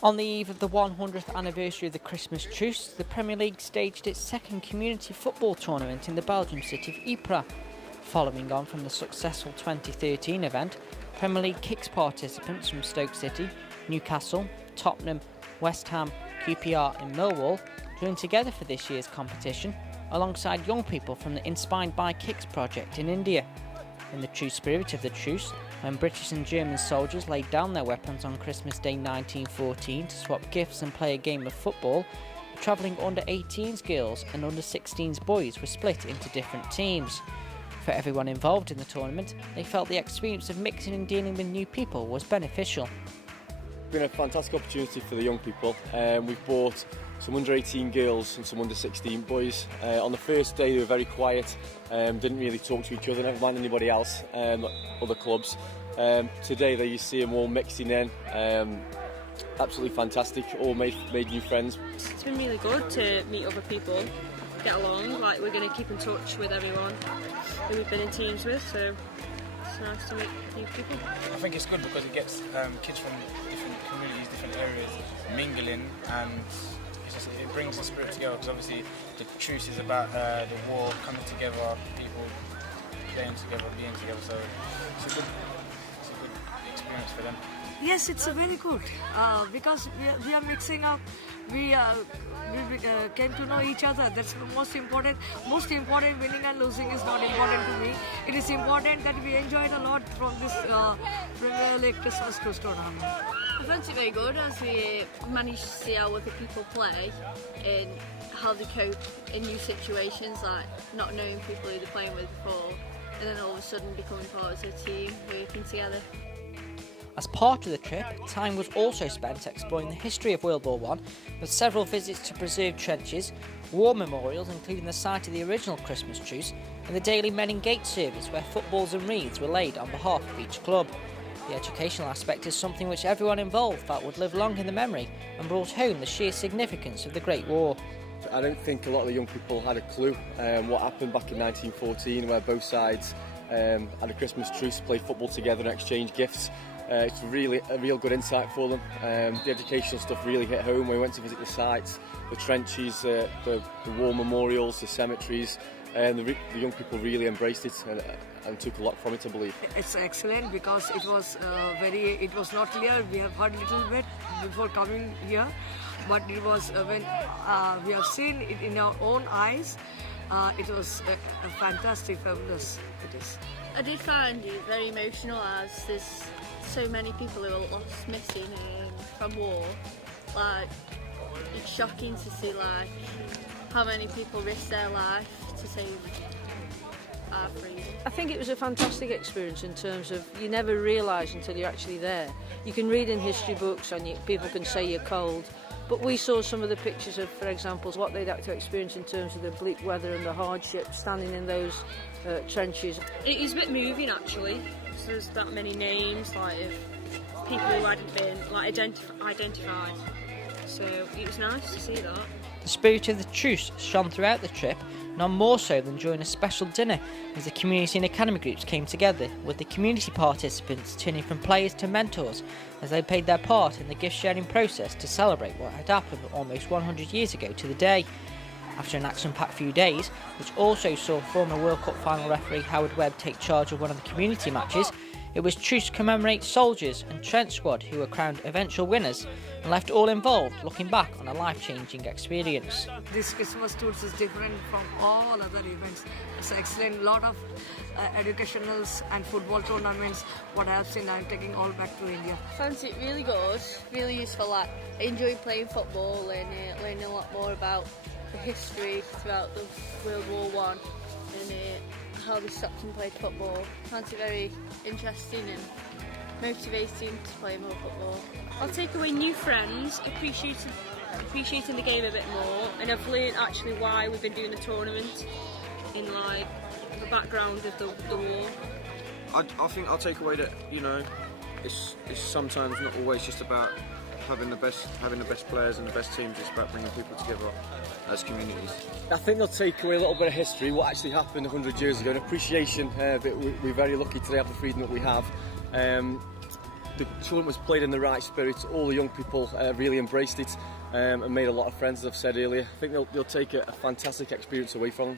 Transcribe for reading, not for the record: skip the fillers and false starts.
On the eve of the 100th anniversary of the Christmas Truce, the Premier League staged its second community football tournament in the Belgian city of Ypres. Following on from the successful 2013 event, Premier League kicks participants from Stoke City, Newcastle, Tottenham, West Ham, QPR and Millwall joined together for this year's competition, alongside young people from the Inspired by Kicks project in India. In the true spirit of the truce, when British and German soldiers laid down their weapons on Christmas Day 1914 to swap gifts and play a game of football, the travelling under-18s girls and under-16s boys were split into different teams. For everyone involved in the tournament, they felt the experience of mixing and dealing with new people was beneficial. It's been a fantastic opportunity for the young people. We've brought some under-18 girls and some under-16 boys. On the first day they were very quiet, didn't really talk to each other, never mind anybody else, other clubs. Today there you see them all mixing in, absolutely fantastic, all made new friends. It's been really good to meet other people, get along, like we're going to keep in touch with everyone who we've been in teams with, so it's nice to meet new people. I think it's good because it gets kids from different communities, different areas mingling, and it brings the spirit together, because obviously the truce is about the war coming together, people playing together, being together, so it's a good experience for them. Yes, it's very good because we are mixing up. We came to know each other. That's the most important. Most important, winning and losing is not important to me. It is important that we enjoyed a lot from this Premier League Christmas Truce tournament. I found it very good as we managed to see how other people play and how they cope in new situations, like not knowing people who they're playing with before, and then all of a sudden becoming part of a team, working together. As part of the trip, time was also spent exploring the history of World War I, with several visits to preserved trenches, war memorials including the site of the original Christmas Truce, and the daily Men in Gate service where footballs and wreaths were laid on behalf of each club. The educational aspect is something which everyone involved felt would live long in the memory and brought home the sheer significance of the Great War. I don't think a lot of the young people had a clue what happened back in 1914, where both sides had a Christmas truce, played football together and exchanged gifts. It's really a real good insight for them. The educational stuff really hit home when we went to visit the sites, the trenches, the war memorials, the cemeteries, and the young people really embraced it and took a lot from it, I believe. It's excellent because it was it was not clear. We have heard a little bit before coming here, but it was when we have seen it in our own eyes. It was a fantastic, fabulous. It is. I did find it very emotional as there's so many people who are lost, missing from war. Like, it's shocking to see like how many people risk their life to save our freedom. I think it was a fantastic experience in terms of you never realise until you're actually there. You can read in history books and people can say you're cold, but we saw some of the pictures of, for example, what they'd had to experience in terms of the bleak weather and the hardship standing in those trenches. It is a bit moving actually. So there's that many names like of people who hadn't been like identified. So it was nice to see that. The spirit of the truce shone throughout the trip, none more so than during a special dinner as the community and academy groups came together, with the community participants turning from players to mentors as they played their part in the gift-sharing process to celebrate what had happened almost 100 years ago to the day. After an action-packed few days, which also saw former World Cup final referee Howard Webb take charge of one of the community matches, it was Truce to commemorate soldiers and trench squad who were crowned eventual winners and left all involved looking back on a life-changing experience. This Christmas Truce is different from all other events. It's excellent. A lot of educationals and football tournaments. What I have seen, I'm taking all back to India. I found it really good, really useful. Like, I enjoyed playing football and learning a lot more about the history throughout the World War I and how they stopped and played football. I found it very interesting and motivating to play more football. I'll take away new friends, appreciating the game a bit more, and I've learned actually why we've been doing the tournament in like the background of the war. I think I'll take away that, you know, it's sometimes not always just about having the best players and the best teams. It's about bringing people together as communities. I think they'll take away a little bit of history, what actually happened 100 years ago, an appreciation that we're very lucky today to have the freedom that we have. the tournament was played in the right spirit. All the young people really embraced it and made a lot of friends, as I've said earlier. I think they'll take a fantastic experience away from them.